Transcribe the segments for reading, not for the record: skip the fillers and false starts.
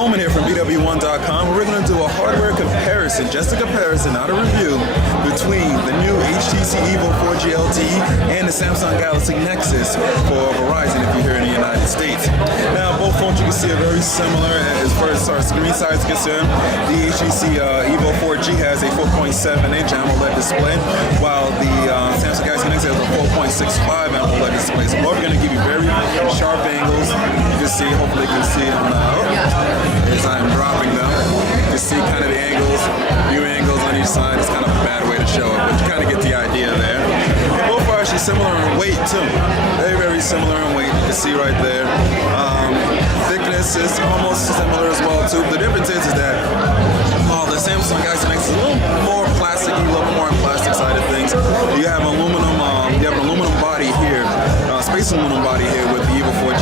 Bowman here from BW1.com. We're going to do a hardware comparison, just a comparison, not a review, between the new HTC Evo 4G LTE and the Samsung Galaxy Nexus for Verizon if you're here in the United States. Now, both phones you can see are very similar as far as our screen size is concerned. The HTC Evo 4G has a 4.7-inch AMOLED display, while the Samsung Galaxy Nexus has a 4.65 AMOLED display. So both are going to give you very sharp angles. You can see, hopefully you can see them as I'm dropping them. You can see kind of the angles, view angles on each side. It's kind of a bad way to show it, but you kind of get the idea there. Both are actually similar in weight too. Very, very similar in weight. You can see right there. Thickness is almost similar as well too. The difference is that the Samsung Galaxy Nexus is a little more plasticky, a little more on plastic side of things. You have aluminum. You have an aluminum body here, space aluminum body here with the Evo 4G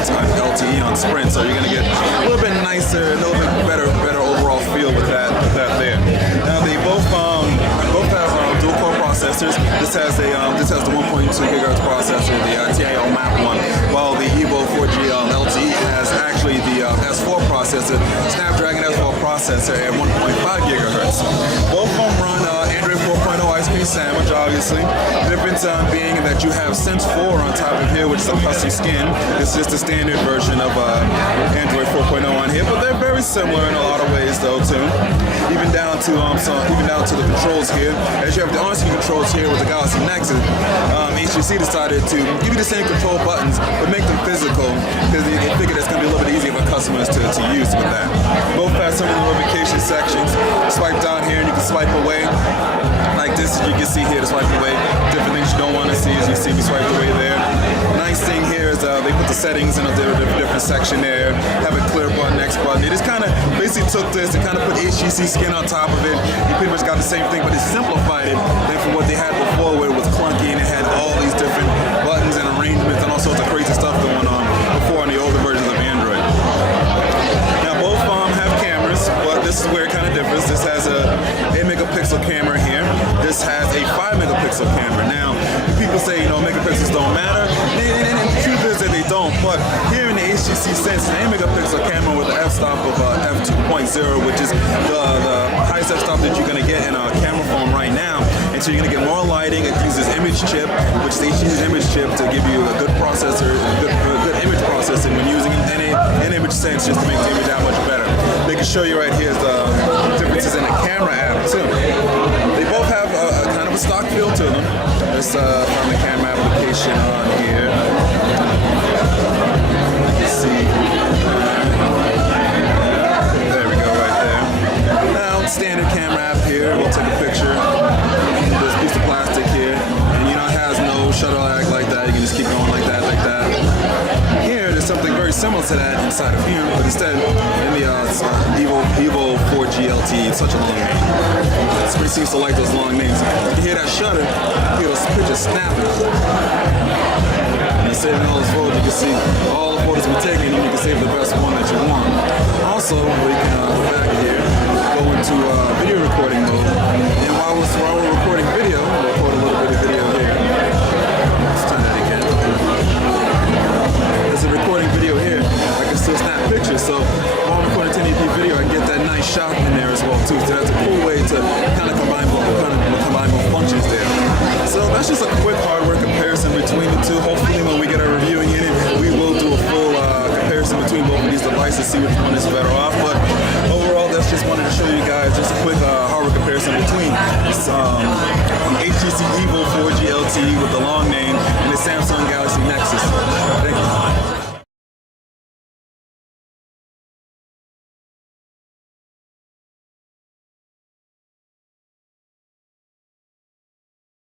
LTE on Sprint. So you're going to get a little bit nicer, a little bit better overall feel with that there. Now they both have dual core processors. This has the 1.2 gigahertz processor, the TIO Map one, while the Evo 4G LTE has actually the S4 processor, Snapdragon S4 processor at 1.5 gigahertz. Both of them run Android 4.0 Ice Cream Sandwich, obviously. The difference being that you have Sense 4 on top of here, which is a custom skin. It's just the standard version of Android 4.0 on here, but they're very similar in a lot of ways, though, too. Even down to the controls here. As you have the on-screen controls here with the Galaxy Nexus, HTC decided to give you the same control buttons, but make them physical, because they figured it's going to be a little bit easier for customers to use with that. Both have some of the notification sections. Swipe down here and you can swipe away. Like this, as you can see here, to swipe away. Different things you don't want to see, as you see me swipe away there. Nice thing here is they put the settings in a different section there. Have a clear button, X button. They just kind of basically took this and kind of put HTC skin on top of it. You pretty much got the same thing, but it simplified it than from what they had before, where it was clunky and it had all these different buttons and arrangements and all sorts of crazy stuff going on before on the older versions of Android. Now both have cameras, but this is where it kind of differs. This has a 8 megapixel camera here. This has a 5 megapixel camera. Now, people say, megapixels don't matter. And the truth is that they don't. But here in the HTC Sense, an 8 megapixel camera with an f-stop of f2.0, which is the highest f-stop that you're going to get in a camera phone right now. And so you're going to get more lighting. It uses image chip, which is HTC's image chip, to give you a good processor, good image processing when using an image sense, just to make the image that much better. They can show you right here the differences in the camera app too. They both have a kind of a stock feel to them. Let's find the camera application on here. You can see. There we go, right there. Now, standard camera app here. We'll take a picture. This piece of plastic here, and it has no shutter lag like that. You can just keep going like that, like that. Here, there's something very similar to that inside of here, but instead, in the Evo 4G LTE, it's such a long name. Sprint seems to like those long names. You can hear that shutter, you hear those pictures snapping. And saving all those photos, you can see all the photos we're taking, and you can save the best one that you want. Also, we can go back here, go into video recording mode, and while we're recording video, we'll record a little bit of video here. Let's turn that again. As a recording video here, I can still snap pictures, so while I'm recording 1080p video, I get that nice shot in there as well too. So that's a cool way to kind of combine both functions there. So that's just a quick hardware comparison between the two. Hopefully when we get our reviewing in it, we will do a full comparison between both of these devices, see which one is better off. But overall, that's just wanted to show you guys just a quick hardware comparison between the HTC